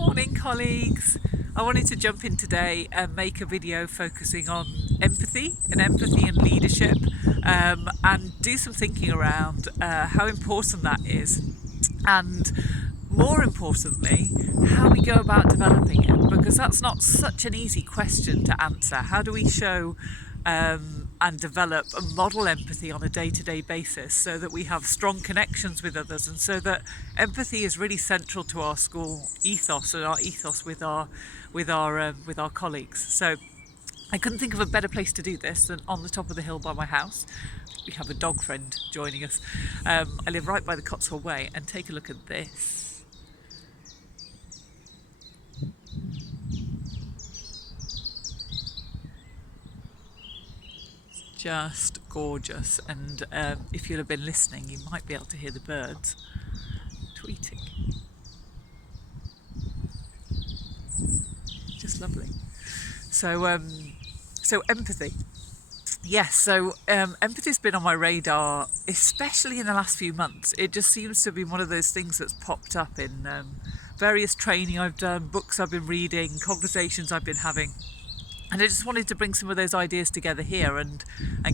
Morning colleagues. I wanted to jump in today and make a video focusing on empathy and leadership, and do some thinking around how important that is, and more importantly how we go about developing it, because that's not such an easy question to answer. How do we show and develop and model empathy on a day-to-day basis so that we have strong connections with others, and so that empathy is really central to our school ethos and our ethos with our colleagues. So I couldn't think of a better place to do this than on the top of the hill by my house. We have a dog friend joining us. I live right by the Cotswold Way, and take a look at this. Just gorgeous, and if you'll have been listening, you might be able to hear the birds tweeting. Just lovely. So empathy. Yes, so empathy's been on my radar, especially in the last few months. It just seems to be one of those things that's popped up in various training I've done, books I've been reading, conversations I've been having. And I just wanted to bring some of those ideas together here and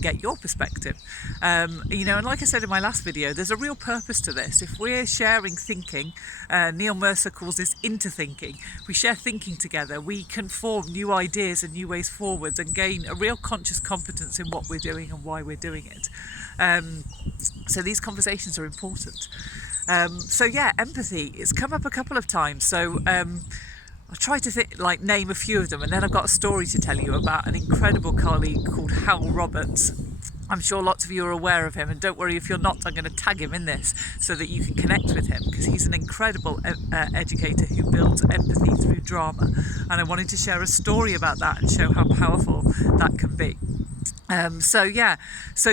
get your perspective. And like I said in my last video, there's a real purpose to this. If we're sharing thinking, Neil Mercer calls this interthinking. We share thinking together, we can form new ideas and new ways forwards and gain a real conscious competence in what we're doing and why we're doing it. So these conversations are important. Empathy, it's come up a couple of times. So I'll try to name a few of them, and then I've got a story to tell you about an incredible colleague called Hal Roberts. I'm sure lots of you are aware of him, and don't worry if you're not, I'm going to tag him in this so that you can connect with him, because he's an incredible educator who builds empathy through drama, and I wanted to share a story about that and show how powerful that can be. So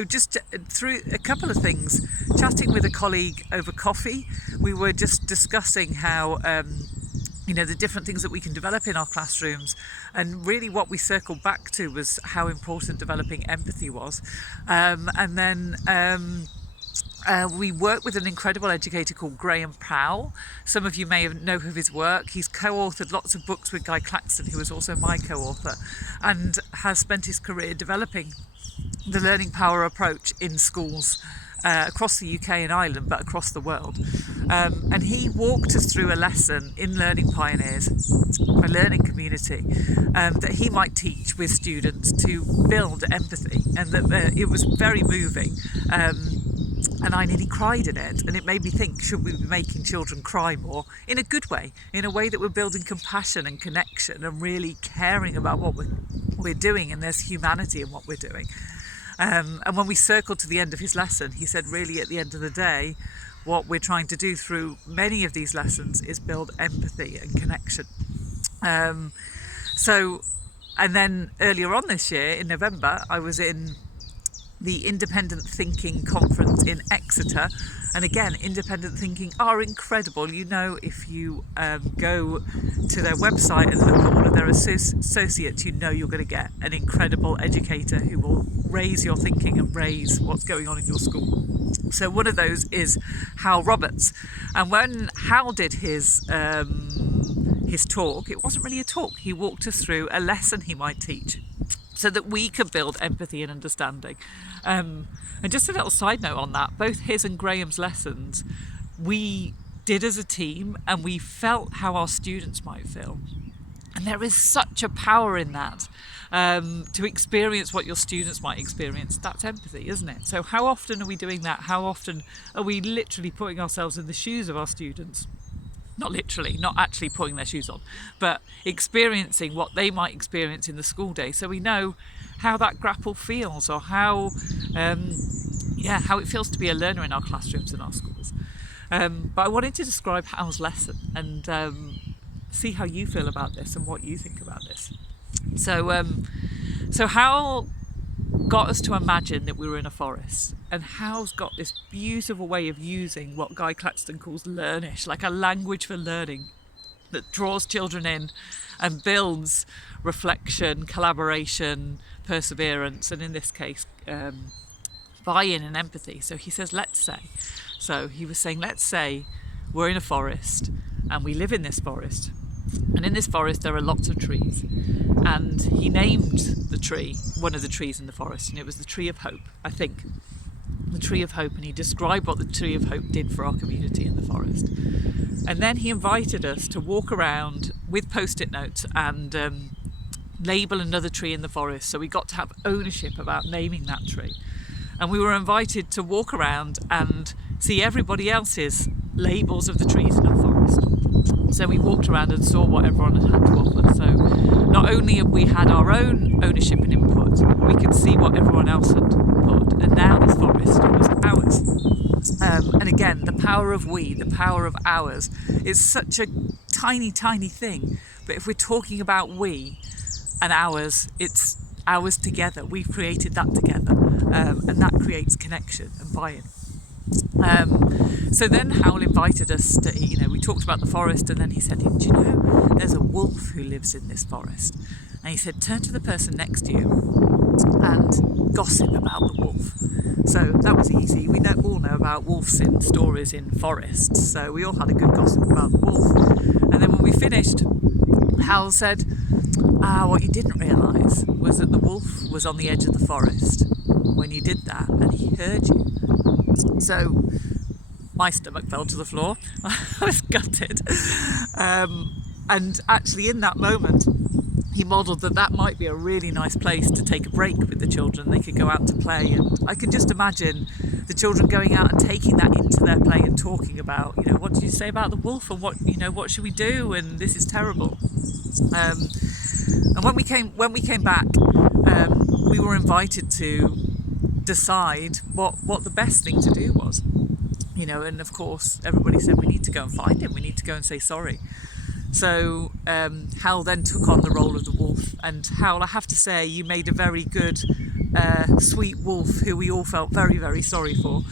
just through a couple of things, chatting with a colleague over coffee, we were just discussing how the different things that we can develop in our classrooms, and really what we circled back to was how important developing empathy was. We work with an incredible educator called Graham Powell. Some of you may know of his work. He's co-authored lots of books with Guy Claxton, who is also my co-author, and has spent his career developing the learning power approach in schools across the UK and Ireland, but across the world. And he walked us through a lesson in Learning Pioneers, a learning community, that he might teach with students to build empathy, and that it was very moving. And I nearly cried in it, and it made me think, should we be making children cry more in a good way, in a way that we're building compassion and connection and really caring about what we're doing, and there's humanity in what we're doing. And when we circled to the end of his lesson, he said, really, at the end of the day, what we're trying to do through many of these lessons is build empathy and connection. And then earlier on this year, in November, I was in the Independent Thinking Conference in Exeter. And again, independent thinking are incredible. If you go to their website and look at all of their associates, you're going to get an incredible educator who will raise your thinking and raise what's going on in your school. So one of those is Hal Roberts. And when Hal did his talk, it wasn't really a talk. He walked us through a lesson he might teach, so that we could build empathy and understanding. And just a little side note on that, both his and Graham's lessons we did as a team, and we felt how our students might feel. And there is such a power in that, to experience what your students might experience. That's empathy, isn't it? So how often are we doing that? How often are we literally putting ourselves in the shoes of our students? Not literally, not actually putting their shoes on, but experiencing what they might experience in the school day, so we know how that grapple feels, or how it feels to be a learner in our classrooms and our schools. But I wanted to describe Hal's lesson and see how you feel about this and what you think about this. So Hal got us to imagine that we were in a forest, and Hal's got this beautiful way of using what Guy Claxton calls learnish, like a language for learning that draws children in and builds reflection, collaboration, perseverance, and in this case buy-in and empathy. So he says, let's say we're in a forest and we live in this forest, And in this forest there are lots of trees, and he named the tree, one of the trees in the forest, and it was the Tree of Hope, I think. The Tree of Hope, and he described what the Tree of Hope did for our community in the forest. And then he invited us to walk around with post-it notes and label another tree in the forest, so we got to have ownership about naming that tree. And we were invited to walk around and see everybody else's labels of the trees in our forest. So we walked around and saw what everyone had to offer. So not only have we had our own ownership and input, we could see what everyone else had put, and now this forest was ours. And again, the power of we, the power of ours, is such a tiny, tiny thing. But if we're talking about we and ours, it's ours together. We've created that together, and that creates connection and buy-in. So then Howell invited us to, we talked about the forest, and then he said, do you know, there's a wolf who lives in this forest. And he said, turn to the person next to you and gossip about the wolf. So that was easy. We all know about wolves in stories in forests, so we all had a good gossip about the wolf. And then when we finished, Howell said, what you didn't realise was that the wolf was on the edge of the forest when you did that, and he heard you. So my stomach fell to the floor. I was gutted. And actually in that moment, he modelled that might be a really nice place to take a break with the children. They could go out to play, and I can just imagine the children going out and taking that into their play and talking about, what did you say about the wolf, and what should we do, and this is terrible. And when we came back, we were invited to decide what the best thing to do was, and of course everybody said we need to go and find him, we need to go and say sorry. So Hal then took on the role of the wolf, and Hal, I have to say, you made a very good sweet wolf who we all felt very, very sorry for.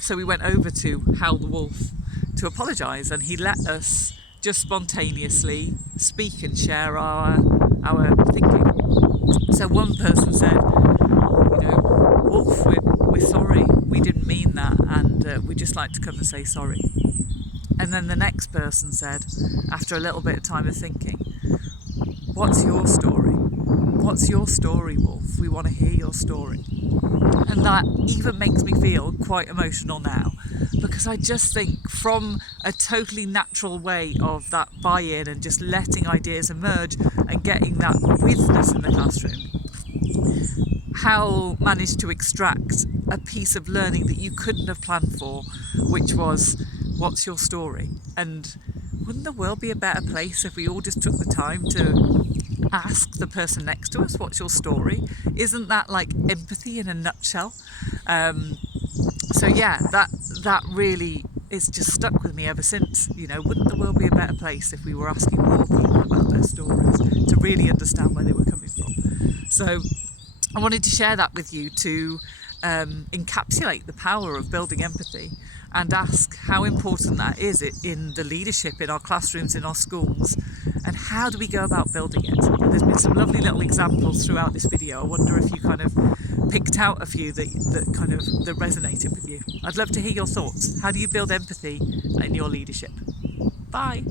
So we went over to Hal the wolf to apologise, and he let us just spontaneously speak and share our thinking. So one person said, Wolf, we're sorry, we didn't mean that, and we'd just like to come and say sorry. And then the next person said, after a little bit of time of thinking, what's your story? What's your story, Wolf? We want to hear your story. And that even makes me feel quite emotional now, because I just think from a totally natural way of that buy-in and just letting ideas emerge and getting that witness in the classroom, Hal managed to extract a piece of learning that you couldn't have planned for, which was, what's your story? And wouldn't the world be a better place if we all just took the time to ask the person next to us, what's your story? Isn't that like empathy in a nutshell? So yeah, that really is just stuck with me ever since. Wouldn't the world be a better place if we were asking more people about their stories to really understand where they were coming from? So I wanted to share that with you to encapsulate the power of building empathy and ask how important that is in the leadership in our classrooms, in our schools, and how do we go about building it. There's been some lovely little examples throughout this video. I wonder if you kind of picked out a few that resonated with you. I'd love to hear your thoughts. How do you build empathy in your leadership? Bye.